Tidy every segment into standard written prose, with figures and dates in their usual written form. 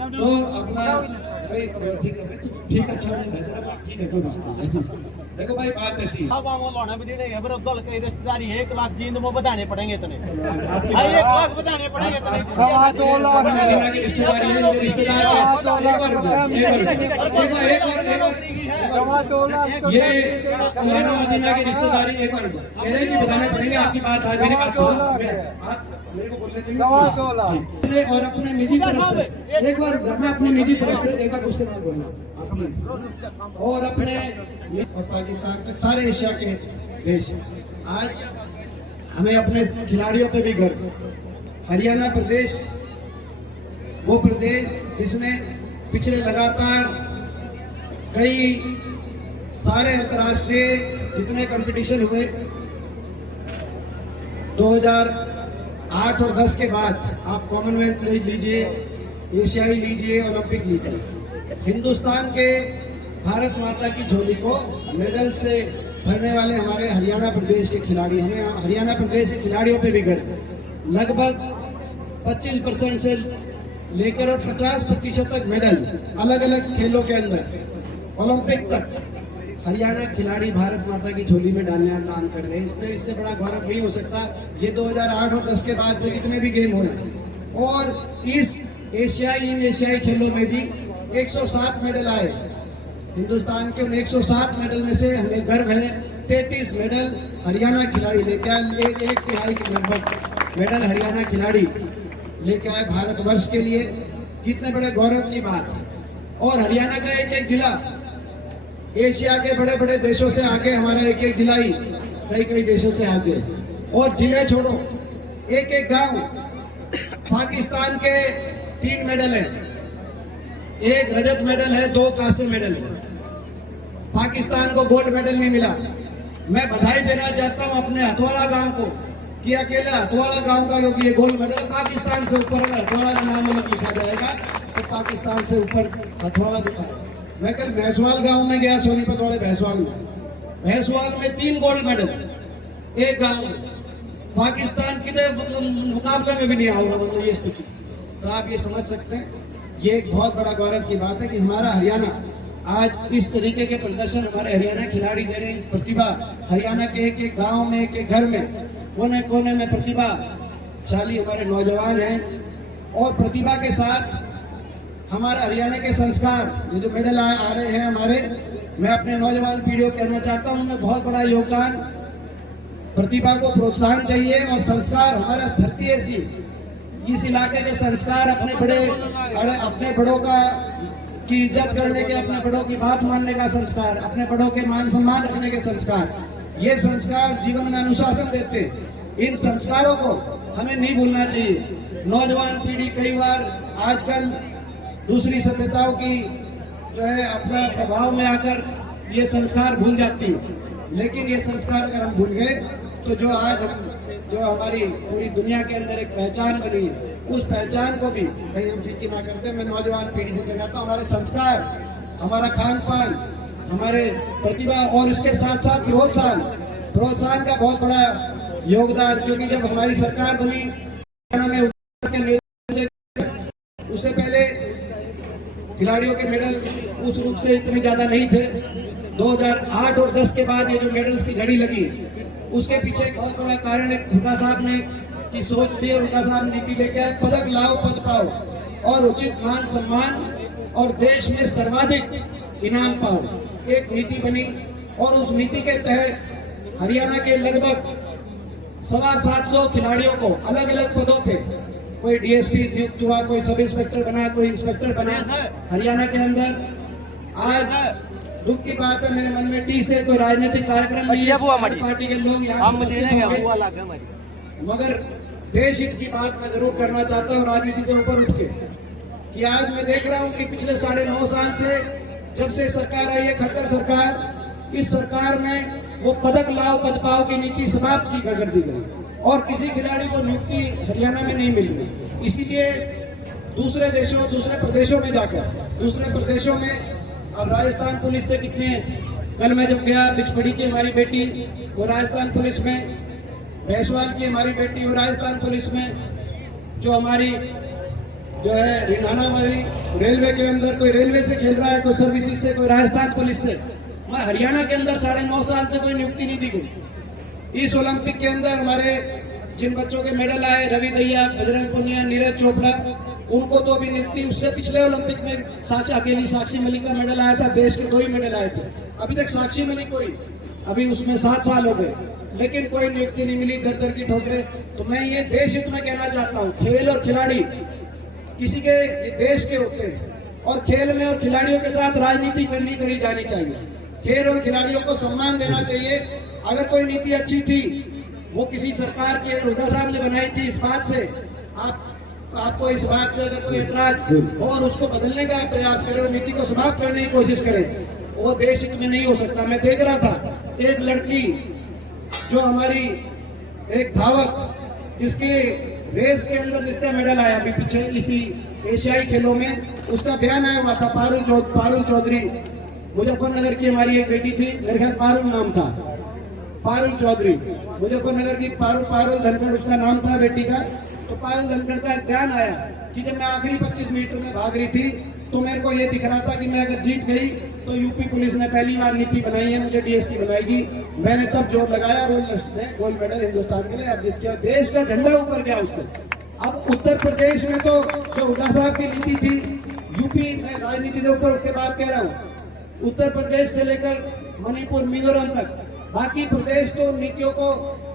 तो अपना भाई ठीक अच्छा बेहतर है, ठीक है कोई बात नहीं। देखो भाई बात ऐसी रिश्तेदारी 1 लाख जींद में बताने पड़ेंगे इतने, 1 लाख बताने पड़ेंगे इतने। सवा 2 लाख मदीना की रिश्तेदारी है, मेरे रिश्तेदार है। सवा 2 लाख ये मौलाना मदीना की रिश्तेदारी एक बार कह रहे कि बताने पड़ेंगे। आपकी बात आज मेरी बात सुनो, मेरे को बोलने देंगे। सवा 2 लाख और अपने निजी तरफ से एक बार, मैं अपनी निजी तरफ से एक बार उसके बाद बोलना, और अपने और पाकिस्तान तक सारे एशिया के देश आज हमें अपने खिलाड़ियों पे भी गर्व। हरियाणा प्रदेश वो प्रदेश जिसने पिछले लगातार कई सारे अंतर्राष्ट्रीय जितने कंपटीशन हुए 2008 और 10 के बाद, आप कॉमनवेल्थ लीजिए, एशियाई लीजिए, ओलंपिक लीजिए, हिंदुस्तान के भारत माता की झोली को मेडल से भरने वाले हमारे हरियाणा प्रदेश के खिलाड़ी, हमें हरियाणा प्रदेश के खिलाड़ियों पे भी गर्व। लगभग 25% से लेकर 50% तक मेडल अलग अलग खेलों के अंदर ओलंपिक तक हरियाणा खिलाड़ी भारत माता की झोली में डालने का काम कर रहे हैं। इससे बड़ा गौरव नहीं हो सकता। ये 2008 और 10 के बाद से कितने भी गेम हुए, और इस एशियाई खेलों में भी 107 मेडल आए। हिंदुस्तान के उन 107 मेडल में से हमें गर्व है 33 मेडल हरियाणा खिलाड़ी लेके आए। एक तिहाई के लगभग मेडल हरियाणा खिलाड़ी लेके आए भारतवर्ष के लिए। कितने बड़े गौरव की बात है। और हरियाणा का एक एक जिला एशिया के बड़े बड़े देशों से आगे, हमारा एक एक जिला ही कई देशों से आगे। और जिले छोड़ो, एक एक गांव, पाकिस्तान के 3 मेडल है, 1 रजत मेडल है, 2 कांस्य मेडल है। पाकिस्तान को गोल्ड मेडल नहीं मिला। मैं बधाई देना चाहता हूं अपने हथवाड़ा गांव को कि अकेला हथवाड़ा गांव का, क्योंकि ये गोल्ड मेडल पाकिस्तान से ऊपर, अगर हथवाड़ा का नाम अलग लिखा जाएगा तो पाकिस्तान से ऊपर हथवाड़ा दिखा है। मैं कल भैंसवाल गांव में गया, सोनीपत वाले भैंसवाल में 3 गोल्ड मेडल एक गांव में। पाकिस्तान कितने मुकाबले में भी नहीं आओगे, मतलब ये स्थिति। तो आप ये समझ सकते हैं, ये एक बहुत बड़ा गौरव की बात है कि हमारा हरियाणा आज इस तरीके के प्रदर्शन हमारे हरियाणा खिलाड़ी दे रहे हैं। प्रतिभा हरियाणा के एक एक गांव में, एक एक घर में, कोने कोने में प्रतिभाशाली हमारे नौजवान हैं। और प्रतिभा के साथ हमारा हरियाणा के संस्कार, ये जो मेडल आ रहे हैं हमारे, मैं अपने नौजवान पीढ़ी को कहना चाहता हूँ, उनमें बहुत बड़ा योगदान। प्रतिभा को प्रोत्साहन चाहिए और संस्कार, हमारा धरती ऐसी, इस इलाके के संस्कार, अपने बड़ों की इज्जत करने के, अपने बड़ों की बात मानने का संस्कार, अपने बड़ों के मान सम्मान रखने के संस्कार, ये संस्कार जीवन में अनुशासन देते। इन संस्कारों को हमें नहीं भूलना चाहिए। नौजवान पीढ़ी कई बार आजकल दूसरी सभ्यताओं की जो है अपना प्रभाव में आकर ये संस्कार भूल जाती है, लेकिन ये संस्कार अगर हम भूल गए तो जो हमारी पूरी दुनिया के अंदर एक पहचान बनी है, उस पहचान को भी कहीं हम फीकी ना करते। मैं नौजवान पीढ़ी से कहना चाहता हूँ, हमारे संस्कार, हमारा खान पान, हमारे प्रतिभा और इसके साथ साथ प्रोत्साहन का बहुत बड़ा योगदान। क्योंकि जब हमारी सरकार बनी, उससे पहले खिलाड़ियों के मेडल उस रूप से इतने ज्यादा नहीं थे। 2008 और 10 के बाद ये जो मेडल्स की झड़ी लगी, उसके पीछे एक बहुत बड़ा कारण एक हुड्डा साहब ने की सोच थी। हुड्डा साहब नीति लेके आए, पदक लाओ पद पाओ और उचित मान सम्मान और देश में सर्वाधिक इनाम पाओ, एक नीति बनी। और उस नीति के तहत हरियाणा के लगभग 750 खिलाड़ियों को अलग अलग पदों पे, कोई डीएसपी नियुक्त हुआ, कोई सब इंस्पेक्टर बना, कोई इंस्पेक्टर बना हरियाणा के अंदर। आज दुख की बात है, मेरे मन में 30 से कोई राजनीतिक कार्यक्रम नहीं है, पार्टी के लोग यहाँ, मगर देश हित की बात मैं जरूर करना चाहता हूँ राजनीति से ऊपर उठ के, कि आज मैं देख रहा हूँ कि पिछले 9.5 साल से जब से सरकार आई है, खट्टर सरकार, इस सरकार में वो पदक लाओ पद पाओ की नीति समाप्त कर दी गई और किसी खिलाड़ी को नियुक्ति हरियाणा में नहीं मिल रही। इसीलिए दूसरे प्रदेशों में जाकर, दूसरे प्रदेशों में अब राजस्थान पुलिस से कितने, कल मैं जब गया, बिचपड़ी की हमारी बेटी वो राजस्थान पुलिस में, भैंसवाल की हमारी बेटी वो राजस्थान पुलिस में, जो हमारी जो है रिनाना वाली रेलवे के अंदर कोई रेलवे से खेल रहा है, कोई सर्विसेज से, कोई राजस्थान पुलिस से। मैं हरियाणा के अंदर 9.5 साल से कोई नियुक्ति नहीं दी गई। इस ओलंपिक के अंदर हमारे जिन बच्चों के मेडल आए, रवि दहिया, बजरंग पुनिया, नीरज चोपड़ा, उनको तो अभी नियुक्ति, उससे पिछले ओलंपिक में अकेली साक्षी मलिक का मेडल आया था, देश के 2 ही मेडल आए थे। अभी तक साक्षी मलिक कोई, अभी उसमें 7 साल हो गए, लेकिन कोई नियुक्ति नहीं मिली, दर की ठोकरे। तो मैं ये देश हित में कहना चाहता हूँ, खेल और खिलाड़ी किसी के देश के होते हैं, और खेल में और खिलाड़ियों के साथ राजनीति नहीं करी जानी चाहिए। खेल और खिलाड़ियों को सम्मान देना चाहिए। अगर कोई नीति अच्छी थी, वो किसी सरकार के हुड्डा साहब ने बनाई थी, इस बात से आपको इस बात से अगर कोई एतराज हो और उसको बदलने का प्रयास करे, नीति को समाप्त करने की कोशिश करे, वो देश हित में नहीं हो सकता। मैं देख रहा था एक लड़की जो हमारी एक धावक, जिसके रेस के अंदर जिसका मेडल आया अभी पीछे इसी एशियाई खेलों में, उसका बयान आया हुआ था, पारुल चौधरी, मुजफ्फरनगर की हमारी एक बेटी थी, मेरे ख्याल पारुल नाम था, पारुल चौधरी, मुजफ्फरनगर की पारुल धनखड़ उसका नाम था बेटी का। तो पारुल धनखड़ का एक बयान आया कि जब मैं आखिरी 25 मीटर में भाग रही थी, तो मेरे को ये दिख रहा था कि मैं अगर जीत गई तो यूपी पुलिस ने पहली बार नीति बनाई है, मुझे डीएसपी बनाएगी। मैंने तब जोर लगाया और गोल्ड मेडल हिंदुस्तान के लिए अर्जित किया, देश का झंडा ऊपर गया उससे। अब उत्तर प्रदेश में तो जो हुड्डा साहब की नीति थी, यूपी में राजनीति के ऊपर उठ के बात कह रहा हूँ, उत्तर प्रदेश से लेकर मणिपुर, मिजोरम तक बाकी प्रदेश तो नीतियों को,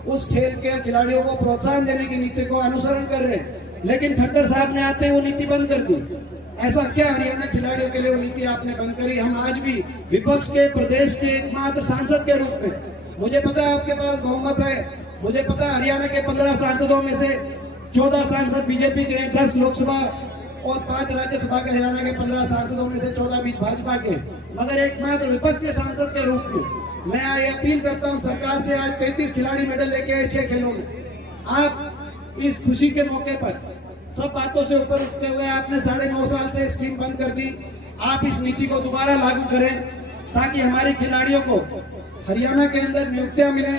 उस खेल के खिलाड़ियों को प्रोत्साहन देने की नीति को अनुसरण कर रहे हैं, लेकिन खट्टर साहब ने आते वो नीति बंद कर दी। ऐसा क्या हरियाणा खिलाड़ियों के लिए वो नीति आपने बंद करी? हम आज भी विपक्ष के प्रदेश के एकमात्र सांसद के रूप में, मुझे पता है आपके पास बहुमत है, मुझे पता है हरियाणा के 15 सांसदों में से 14 सांसद बीजेपी के हैं, 10 लोकसभा और 5 राज्यसभा के। हरियाणा के 15 सांसदों में से 14 बीच भाजपा के, मगर एकमात्र विपक्ष के सांसद के रूप में मैं अपील करता हूं सरकार से। आज 33 खिलाड़ी मेडल लेके एशिया खेलों में, आप इस खुशी के मौके पर सब बातों से ऊपर उठते हुए आपने 9.5 साल से स्कीम बंद कर दी। आप इस नीति को दोबारा लागू करें ताकि हमारे खिलाड़ियों को हरियाणा के अंदर नियुक्तियां मिले,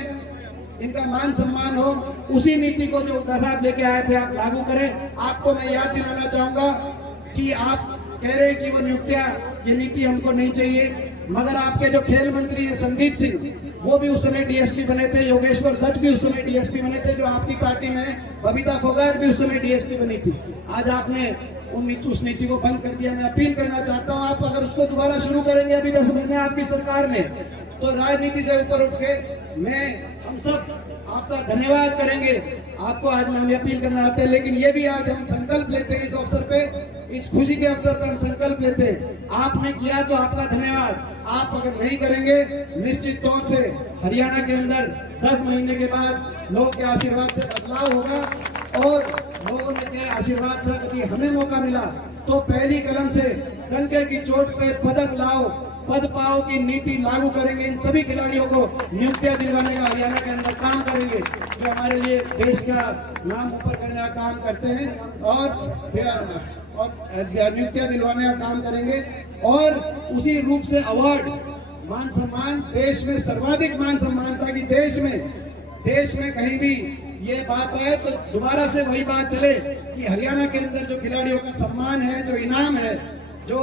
इनका मान सम्मान हो। उसी नीति को जो हुड्डा साहब लेके आए थे आप लागू करें। आपको मैं याद दिलाना चाहूंगा कि आप कह रहे हैं कि वो नियुक्तियां, ये नीति हमको नहीं चाहिए, मगर आपके जो खेल मंत्री है संदीप सिंह, वो भी उस समय डीएसपी बने थे, योगेश्वर दत्त भी उस समय डीएसपी बने थे, जो आपकी पार्टी में बबीता फोगाट भी उस समय डीएसपी बनी थी। आज आपने उस नीति को बंद कर दिया। मैं अपील करना चाहता हूं, आप अगर उसको दोबारा शुरू करेंगे अभी 10 महीने आपकी सरकार में, तो राजनीति से ऊपर उठ के हम सब आपका धन्यवाद करेंगे। आपको आज हम अपील करना चाहते हैं, लेकिन ये भी आज हम संकल्प लेते हैं, इस अवसर पे, इस खुशी के अवसर पर हम संकल्प लेते हैं। आपने किया तो आपका धन्यवाद। आप अगर नहीं करेंगे, निश्चित तौर से हरियाणा के अंदर 10 महीने के बाद लोगों के आशीर्वाद से बदलाव होगा, और लोगों के आशीर्वाद से यदि हमें मौका मिला तो पहली कलम से डंके की चोट पे पदक लाओ, पद पाओ की नीति लागू करेंगे। इन सभी खिलाड़ियों को नियुक्तियां दिलवाने का हरियाणा के अंदर काम करेंगे, जो हमारे लिए देश का नाम ऊपर करने का काम करते हैं, और नियुक्तियां दिलवाने का काम करेंगे। और उसी रूप से अवार्ड, मान सम्मान, देश में सर्वाधिक मान सम्मान था कि देश में कहीं भी ये बात है तो दोबारा से वही बात चले कि हरियाणा के अंदर जो खिलाड़ियों का सम्मान है, जो इनाम है, जो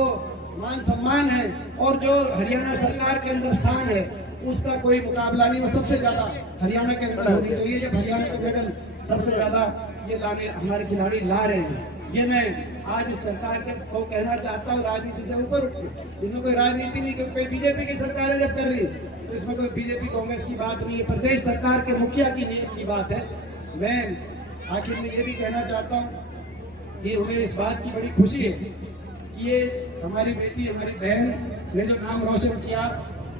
मान सम्मान है, और जो हरियाणा सरकार के अंदर स्थान है, उसका कोई मुकाबला नहीं। वो सबसे ज्यादा हरियाणा के अंदर होनी चाहिए। जब हरियाणा के मेडल सबसे ज्यादा ये लाने हमारे खिलाड़ी ला रहे हैं, ये मैं आज सरकार को कहना चाहता हूँ, राजनीति से ऊपर उठ के। इसमें कोई राजनीति नहीं, कोई बीजेपी की सरकार है जब कर रही है, तो इसमें कोई बीजेपी कांग्रेस की बात नहीं है, प्रदेश सरकार के मुखिया की नीयत की बात है। मैं आखिर में ये भी कहना चाहता हूँ कि हमें इस बात की बड़ी खुशी है कि ये हमारी बेटी, हमारी बहन ने जो नाम रोशन किया,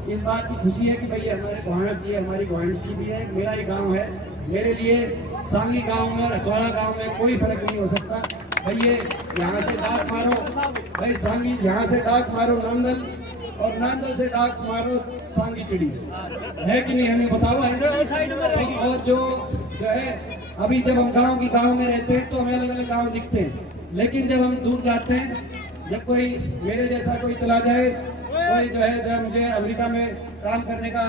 इस बात की खुशी है कि भाई हमारे गोहाना की है, हमारी गोहाना की भी है, मेरा ही गांव है। मेरे लिए सांगी गांव में और हथौड़ा गांव में कोई फर्क नहीं हो सकता। भाई ये यहाँ से डाक मारो, भाई सांगी यहाँ से डाक मारो नांदल, और नांदल से डाक मारो सांगी चिड़ी, है कि नहीं? हमें बताओ है। और जो है अभी जब हम गांव में रहते हैं तो हमें अलग अलग गांव दिखते हैं, लेकिन जब हम दूर जाते हैं, जब कोई मेरे जैसा कोई चला जाए, कोई जो है जब मुझे अमेरिका में काम करने का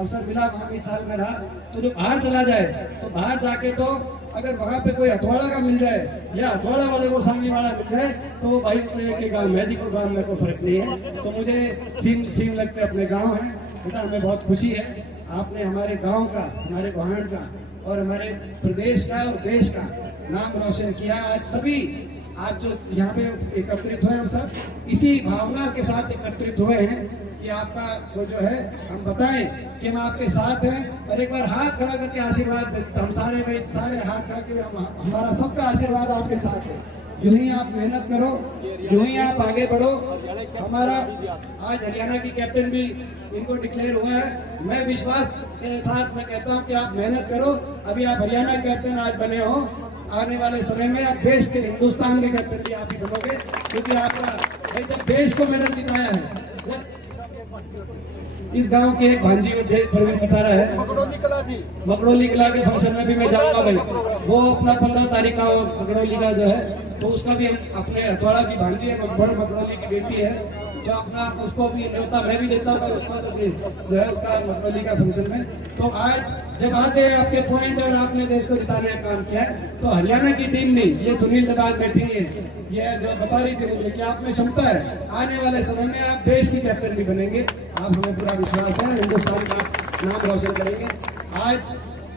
अवसर मिला, वहाँ कई साल में रहा, तो जो बाहर चला जाए तो बाहर जाके तो अगर वहाँ पे कोई हथौड़ा का मिल जाए या हथौड़ा वाले को सांगी वाला मिल जाए तो वो भाई बोलते हैं कि गाँव मेहदीपुर गाँव में कोई फर्क नहीं है। तो मुझे सीन लगते अपने गाँव हैं बेटा, हमें बहुत खुशी है आपने हमारे गाँव का, हमारे पहाड़ का और हमारे प्रदेश का और देश का नाम रोशन किया। आज सभी आप जो यहाँ पे एकत्रित हुए, हम सब इसी भावना के साथ एकत्रित हुए हैं कि आपका वो जो है हम बताएं कि हम आपके साथ हैं। और एक बार हाथ खड़ा करके आशीर्वाद देते हम सारे भाई, सारे हाथ खड़ा के हमारा सबका आशीर्वाद आपके साथ है। यूं ही आप मेहनत करो, यूं ही आप आगे बढ़ो। हमारा आज हरियाणा की कैप्टन भी इनको डिक्लेयर हुआ है। मैं विश्वास के साथ मैं कहता हूं कि आप मेहनत करो। अभी आप हरियाणा कैप्टन आज बने हो, आने वाले समय में आप देश के, हिंदुस्तान के कैप्टन भी आप ही बनोगे, क्योंकि आपका भाई जब देश को मेडल जिताया है। इस गांव के एक भांजी और देश प्रवीण बता रहा है मकड़ोली कला के फंक्शन में भी मैं जाऊंगा भाई। वो अपना 15 तारीख का मकड़ोली का जो है तो उसका भी हम अपने हथौड़ा की भांजी है, मकड़ोली की बेटी है, तो अपना उसको भी न्योता मैं भी देता हूँ उसका जो है उसका मकड़ोली का फंक्शन में। तो आज जब आते हैं आपके पॉइंट और आपने देश को जिताने का काम किया है, तो हरियाणा की टीम नहीं, ये सुनील नवाज बैठी है, ये जो बता रही थी मुझे कि आप में क्षमता है, आने वाले समय में आप देश की कैप्टन भी बनेंगे। आप हमें पूरा विश्वास है, हिंदुस्तान का नाम रोशन करेंगे। आज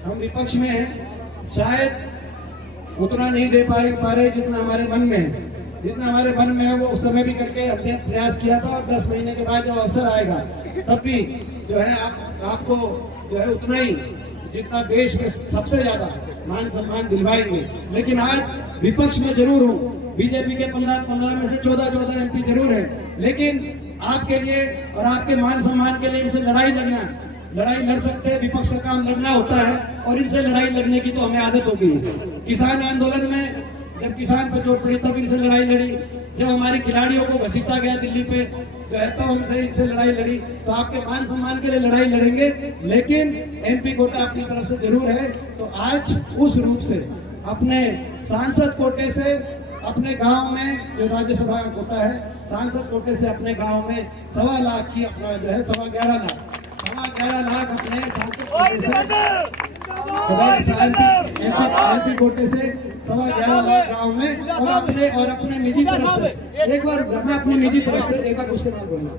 हम विपक्ष में हैं, शायद उतना नहीं दे पा रहे जितना हमारे मन में है, जितना हमारे मन में है वो उस समय भी करके हमने प्रयास किया था। और 10 महीने के बाद जब अवसर आएगा तब भी जो है आपको जो है उतना ही जितना देश में सबसे ज्यादा मान सम्मान दिलवाएंगे। लेकिन आज विपक्ष में जरूर हूँ, बीजेपी के 15 में से 14 एमपी जरूर है, लेकिन आपके लिए और आपके मान सम्मान के लिए इनसे लड़ाई लड़ सकते हैं। विपक्ष का काम लड़ना होता है और इनसे लड़ाई लड़ने की तो हमें आदत हो गई। किसान आंदोलन में जब किसान पर चोट पड़ी तब इनसे लड़ाई लड़ी, जब हमारे खिलाड़ियों को घसीटा गया दिल्ली पे तो तब हमसे इनसे लड़ाई लड़ी। तो आपके मान सम्मान के लिए लड़ाई लड़ेंगे, लेकिन एमपी कोटा अपनी तरफ से जरूर है। तो आज उस रूप से अपने सांसद कोटे से अपने गांव में जो राज्यसभा का कोटा है, सांसद कोटे से अपने गांव में 1.25 लाख की अपना जो है 11.5 लाख अपने सांसद कोटे से एमपी कोटे से 11.5 लाख गांव में और अपने निजी तरफ से एक बार मैं अपनी निजी तरफ से एक बार उसके बाद बोलना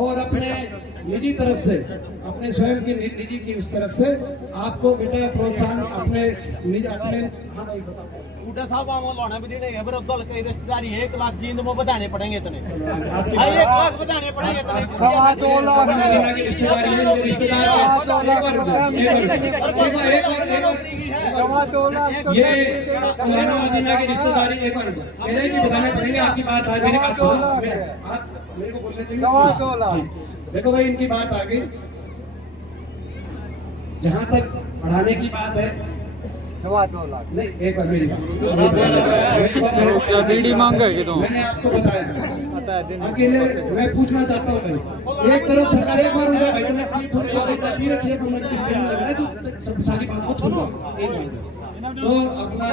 और अपने निजी तरफ से अपने स्वयं की निजी की उस तरफ से आपको बेटा प्रोत्साहन अपने हाँ भाई बताओ बूटा साहब वहाँ लौना भी देने है, दल की रिश्तेदारी 1 लाख जींद में बताने पड़ेंगे तने। 1 लाख बताने पड़ेंगे तने। 2 लाख मदीना की रिश्तेदारी है, इनके रिश्तेदार ये मौलाना मदीना की रिश्तेदारी एक बार मेरे की बताने पड़ेंगे। आपकी बात है, मेरी बात सुनो, मेरे को बोलने देंगे। 2 लाख देखो भाई इनकी बात आ गई, जहाँ तक पढ़ाने की बात है 2 लाख नहीं, एक बार मेरी बात मांग है तो मैंने आपको बताया अकेले मैं पूछना चाहता हूँ भाई, एक तरफ सरकार एक बार उठा भाई थोड़ी पी रखिए लग रहा है तो सब सारी बात को छोड़ो एक मिनट तो अपना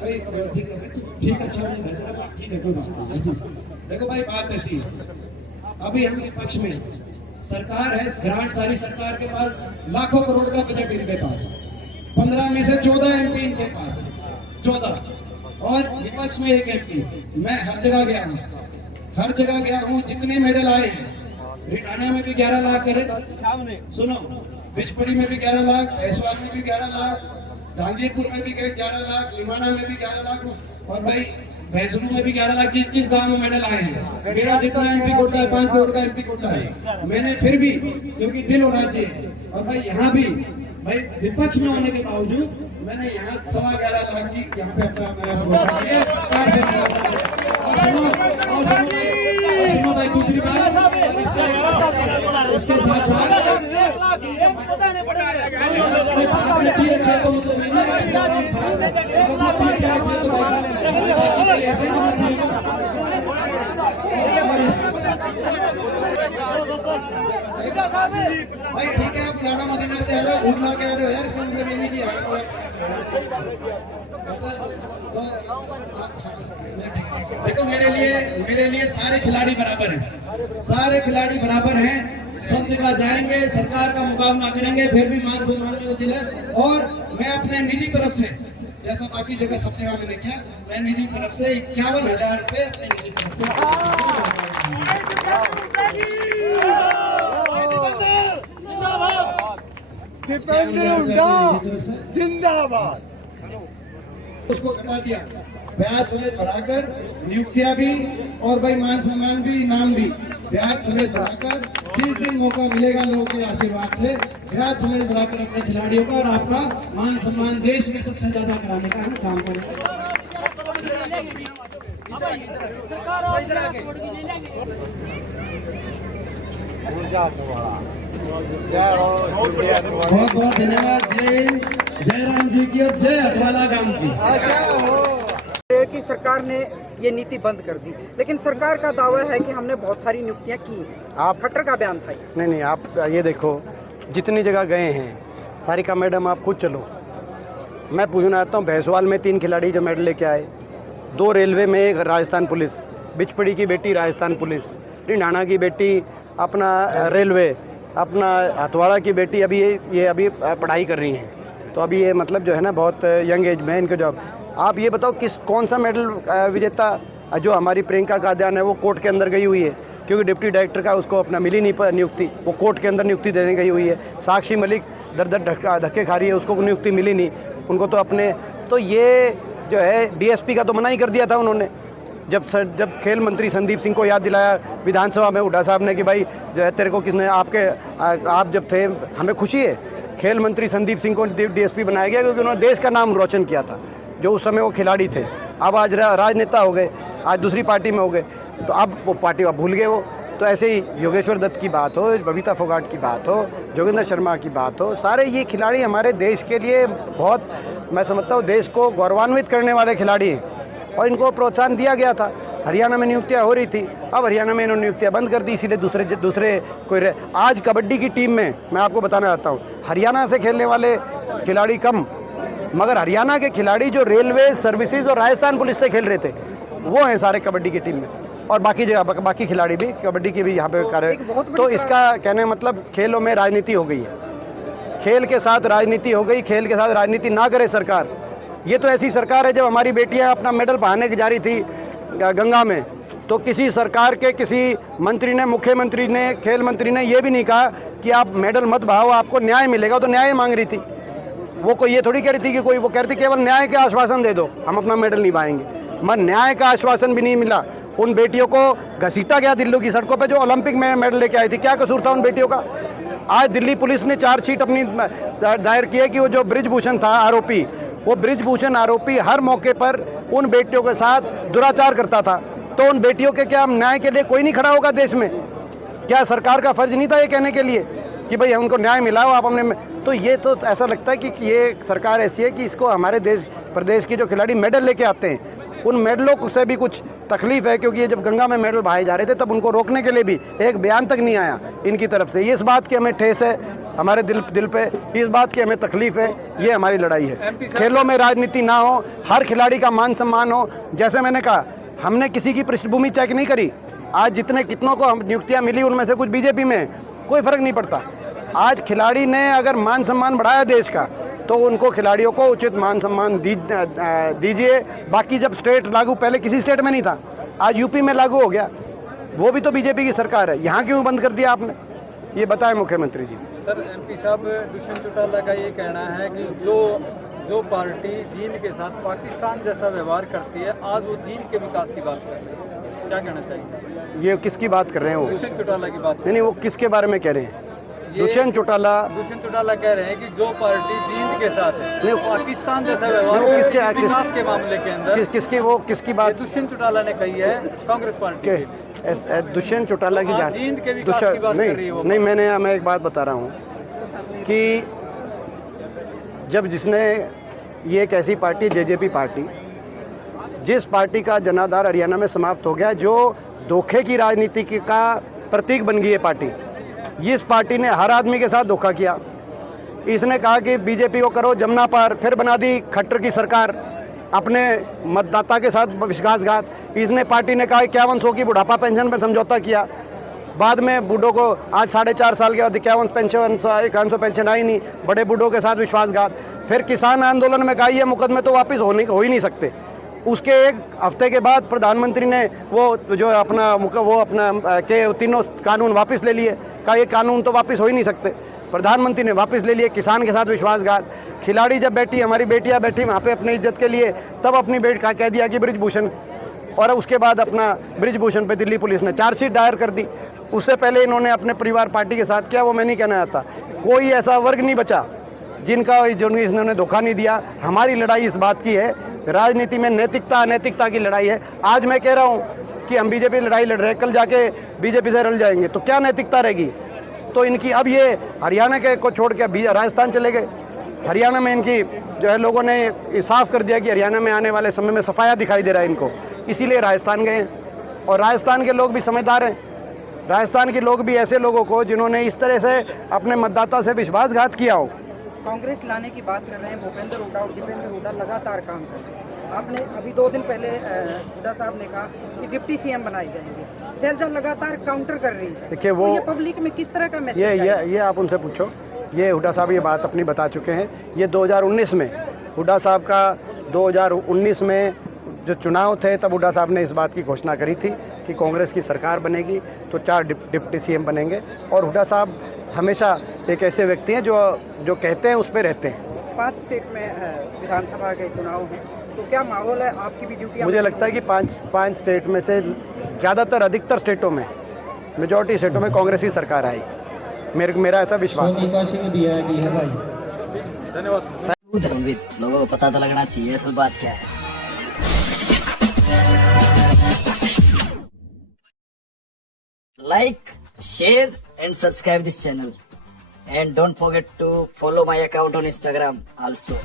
भाई ठीक है ठीक अच्छा ठीक है कोई बात नहीं। देखो भाई बात ऐसी है, अभी हम विपक्ष में सरकार है, ग्रांट सारी सरकार के पास लाखों करोड़ का बजट इनके पास, 15 में से 14 एमपी इनके पास 14 और विपक्ष में 1 एमपी। मैं हर जगह गया हूँ, जितने मेडल आए हैं रिटाना में भी 11 लाख करे, सुनो बिचपड़ी में भी 11 लाख, ऐसवाल में भी 11 लाख, जहांगीरपुर में भी 11 लाख, लिमाना में भी 11 लाख और भाई भैंसलू में भी 11 लाख। जिस गांव में मेडल आए हैं मेरा जितना एमपी कोटा है 5 करोड़ का एमपी कोटा है, मैंने फिर भी क्योंकि दिल होना चाहिए और भाई यहाँ भी भाई विपक्ष में होने के बावजूद मैंने यहाँ 11.25 लाख की यहाँ पे अपना सरकार से। और सुनो भाई दूसरी बात, उसके साथ साथ आपने पी रखे तो मतलब ऐसे भाई ठीक है, आप मौलाना मदीना से आ रहे हो, घूमना के आ रहे हो यार, इसका मतलब ये नहीं कि देखो मेरे लिए सारे खिलाड़ी बराबर हैं, सारे खिलाड़ी बराबर हैं। सब जगह जाएंगे, सरकार का मुकाबला करेंगे, फिर भी मान सम्मान का दिल है। और मैं अपने निजी तरफ से, जैसा बाकी जगह सब जगह मैंने किया, मैं निजी तरफ से 51,000 रुपये अपने निजी तरफ से दीपेंद्र हुड्डा जिंदाबाद। उसको कटा दिया, ब्याज समेत बढ़ाकर, नियुक्तियां भी और भाई मान सम्मान भी, इनाम भी ब्याज समेत बढ़ाकर, जिस दिन मौका मिलेगा लोगों के आशीर्वाद से ब्याज समेत बढ़ाकर अपने खिलाड़ियों का और आपका मान सम्मान देश में सबसे ज्यादा कराने का हम काम करेंगे। ऊर्जा तुम्हारा जय हो। बहुत बहुत धन्यवाद। जय हिंद, जय राम जी की और जय अधवाला गांव की। कि सरकार ने ये नीति बंद कर दी, लेकिन सरकार का दावा है कि हमने बहुत सारी नियुक्तियां की। आप खट्टर का बयान था। नहीं, आप ये देखो, जितनी जगह गए हैं सारिका मैडम आप खुद चलो। मैं पूछना चाहता हूँ, भैंसवाल में 3 खिलाड़ी जो मेडल लेके आए, 2 रेलवे में, एक राजस्थान पुलिस, बिचपड़ी की बेटी राजस्थान पुलिस, ढिंढाना की बेटी अपना रेलवे, अपना हथवाड़ा की बेटी अभी ये अभी पढ़ाई कर रही हैं। तो अभी ये मतलब जो है ना बहुत यंग एज में इनके जॉब। आप ये बताओ कौन सा मेडल विजेता जो हमारी प्रियंका कादियान है वो कोर्ट के अंदर गई हुई है, क्योंकि डिप्टी डायरेक्टर का उसको अपना मिली नहीं नियुक्ति, वो कोर्ट के अंदर नियुक्ति देने गई हुई है। साक्षी मलिक दर धक्के खा रही है, उसको नियुक्ति मिली नहीं उनको। तो अपने तो ये जो है डीएसपी का तो मना ही कर दिया था उन्होंने। जब खेल मंत्री संदीप सिंह को याद दिलाया विधानसभा में हुड्डा साहब ने कि भाई जो है तेरे को किसने आप जब थे, हमें खुशी है खेल मंत्री संदीप सिंह को डीएसपी बनाया गया, क्योंकि उन्होंने देश का नाम रोशन किया था जो उस समय वो खिलाड़ी थे। अब आज राजनेता हो गए, आज दूसरी पार्टी में हो गए, तो अब वो पार्टी अब भूल गए वो। तो ऐसे ही योगेश्वर दत्त की बात हो, बबीता फोगाट की बात हो, जोगिंदर शर्मा की बात हो, सारे ये खिलाड़ी हमारे देश के लिए बहुत, मैं समझता हूँ देश को गौरवान्वित करने वाले खिलाड़ी हैं और इनको प्रोत्साहन दिया गया था। हरियाणा में नियुक्तियाँ हो रही थी, अब हरियाणा में इन्होंने नियुक्तियाँ बंद कर दी, इसीलिए दूसरे कोई आज कबड्डी की टीम में मैं आपको बताना चाहता हूँ, हरियाणा से खेलने वाले खिलाड़ी कम, मगर हरियाणा के खिलाड़ी जो रेलवे सर्विसेज और राजस्थान पुलिस से खेल रहे थे वो हैं सारे कबड्डी की टीम में, और बाकी जगह बाकी खिलाड़ी भी कबड्डी की भी यहाँ पे कार्य। तो इसका कहने मतलब खेलों में राजनीति हो गई है, खेल के साथ राजनीति हो गई, खेल के साथ राजनीति ना करे सरकार। ये तो ऐसी सरकार है, जब हमारी बेटियां अपना मेडल बहाने की जा रही थी गंगा में, तो किसी सरकार के किसी मंत्री ने, मुख्यमंत्री ने, खेल मंत्री ने ये भी नहीं कहा कि आप मेडल मत बहाओ, आपको न्याय मिलेगा। तो न्याय मांग रही थी वो, कोई ये थोड़ी कह रही थी कि वो कह रही थी केवल न्याय का आश्वासन दे दो, हम अपना मेडल नहीं पाएंगे। मगर न्याय का आश्वासन भी नहीं मिला। उन बेटियों को घसीटा गया दिल्ली की सड़कों पे जो ओलंपिक में मेडल लेके आई थी। क्या कसूर था उन बेटियों का? आज दिल्ली पुलिस ने चार्जशीट अपनी दायर की है कि वो जो ब्रिजभूषण था आरोपी, वो ब्रिजभूषण आरोपी हर मौके पर उन बेटियों के साथ दुराचार करता था। तो उन बेटियों के क्या न्याय के लिए कोई नहीं खड़ा होगा देश में? क्या सरकार का फर्ज नहीं था ये कहने के लिए कि भाई उनको न्याय मिला हो आप हमने? तो ये तो ऐसा लगता है कि ये सरकार ऐसी है कि इसको हमारे देश प्रदेश के जो खिलाड़ी मेडल लेके आते हैं उन मेडलों से भी कुछ तकलीफ है, क्योंकि ये जब गंगा में मेडल बहाए जा रहे थे तब उनको रोकने के लिए भी एक बयान तक नहीं आया इनकी तरफ से। ये इस बात की हमें ठेस है, हमारे दिल पे इस बात की हमें तकलीफ है। ये हमारी लड़ाई है, खेलों में राजनीति ना हो, हर खिलाड़ी का मान सम्मान हो। जैसे मैंने कहा, हमने किसी की पृष्ठभूमि चेक नहीं करी। आज कितनों को हम नियुक्तियाँ मिली, उनमें से कुछ बीजेपी में, कोई फर्क नहीं पड़ता। आज खिलाड़ी ने अगर मान सम्मान बढ़ाया देश का, तो उनको खिलाड़ियों को उचित मान सम्मान दीजिए। बाकी जब स्टेट लागू, पहले किसी स्टेट में नहीं था, आज यूपी में लागू हो गया, वो भी तो बीजेपी की सरकार है। यहाँ क्यों बंद कर दिया आपने? ये बताएं मुख्यमंत्री जी। सर, एमपी साहब दुष्यंत चौटाला का ये कहना है कि जो पार्टी जींद के साथ पाकिस्तान जैसा व्यवहार करती है, आज वो जींद के विकास की बात कर रहे हैं। क्या कहना चाहिए? ये किसकी बात कर रहे हैं वो? दुष्यंत चौटाला की बात। नहीं, वो किसके बारे में कह रहे हैं? दुष्यंत चौटाला कह रहे हैं कि जो पार्टी जींद के साथ है, पाकिस्तान जैसा व्यवहार विकास के मामले के अंदर किसकी बात दुष्यंत चौटाला ने कही है? कांग्रेस पार्टी के दुष्यंत चौटाला की जींद के विकास की बात कर रही है वो। नहीं, मैं एक बात बता रहा हूँ कि जब जिसने ये एक ऐसी पार्टी, जेजेपी पार्टी, जिस पार्टी का जनाधार हरियाणा में समाप्त हो गया, जो धोखे की राजनीति का प्रतीक बन गई है पार्टी, इस पार्टी ने हर आदमी के साथ धोखा किया। इसने कहा कि बीजेपी को करो जमुना पार, फिर बना दी खट्टर की सरकार, अपने मतदाता के साथ विश्वासघात। इसने पार्टी ने कहा 5100 की बुढ़ापा पेंशन में समझौता किया। बाद में बूढ़ों को आज 4.5 साल के बाद 51 पेंशन 51 पेंशन आई नहीं, बड़े बूढ़ों के साथ विश्वासघात। फिर किसान आंदोलन में कहा ये मुकदमे तो वापस हो ही नहीं सकते। उसके एक हफ्ते के बाद प्रधानमंत्री ने वो जो अपना के तीनों कानून वापस ले लिए, कहा ये कानून तो वापस हो ही नहीं सकते। प्रधानमंत्री ने वापस ले लिए, किसान के साथ विश्वासघात। खिलाड़ी जब बैठी, हमारी बेटियां बैठी वहाँ पे अपनी इज्जत के लिए, तब अपनी बेटी का कह दिया कि बृजभूषण, और उसके बाद अपना बृजभूषण पे दिल्ली पुलिस ने चार्जशीट दायर कर दी। उससे पहले इन्होंने अपने परिवार पार्टी के साथ किया, वो मैं नहीं कहना चाहता। कोई ऐसा वर्ग नहीं बचा जिनको इन्होंने धोखा नहीं दिया। हमारी लड़ाई इस बात की है, राजनीति में नैतिकता अनैतिकता की लड़ाई है। आज मैं कह रहा हूँ कि हम बीजेपी लड़ाई लड़ रहे हैं, कल जाके बीजेपी से रल जाएंगे, तो क्या नैतिकता रहेगी? तो इनकी अब ये हरियाणा के को छोड़ के राजस्थान चले गए। हरियाणा में इनकी जो है लोगों ने साफ कर दिया कि हरियाणा में आने वाले समय में सफाया दिखाई दे रहा है इनको, इसीलिए राजस्थान गए हैं। और राजस्थान के लोग भी समझदार हैं। राजस्थान के लोग भी ऐसे लोगों को जिन्होंने इस तरह से अपने मतदाता से विश्वासघात किया हो। कांग्रेस लाने की बात कर रहे हैं भूपेंद्र हुड्डा और दीपेंद्र हुड्डा लगातार काम कर रहे हैं। आपने अभी 2 दिन पहले हुड्डा साहब ने कहा कि डिप्टी सीएम बनाए जाएंगे। शैलजा लगातार काउंटर कर रही है। देखिए वो तो ये पब्लिक में किस तरह का मैसेज ये आप उनसे पूछो। ये हुड्डा साहब ये बात अपनी बता चुके हैं। ये 2019 में हुड्डा साहब का 2019 में जो चुनाव थे तब हुड्डा साहब ने इस बात की घोषणा करी थी कि कांग्रेस की सरकार बनेगी तो 4 डिप्टी सीएम बनेंगे। और हुड्डा साहब हमेशा एक ऐसे व्यक्ति हैं जो कहते हैं उस पर रहते हैं। 5 स्टेट में विधानसभा के चुनाव हैं, तो क्या माहौल है? आपकी भी ड्यूटी? मुझे लगता है कि 5 स्टेट में से ज़्यादातर अधिकतर स्टेटों में, मेजॉरिटी स्टेटों में कांग्रेस की सरकार आई। मेरा ऐसा विश्वास है। धन्यवाद। धर्मवीर, लोगों को पता तो लगना चाहिए असल बात क्या है। Like, share and subscribe this channel, and don't forget to follow my account on Instagram also.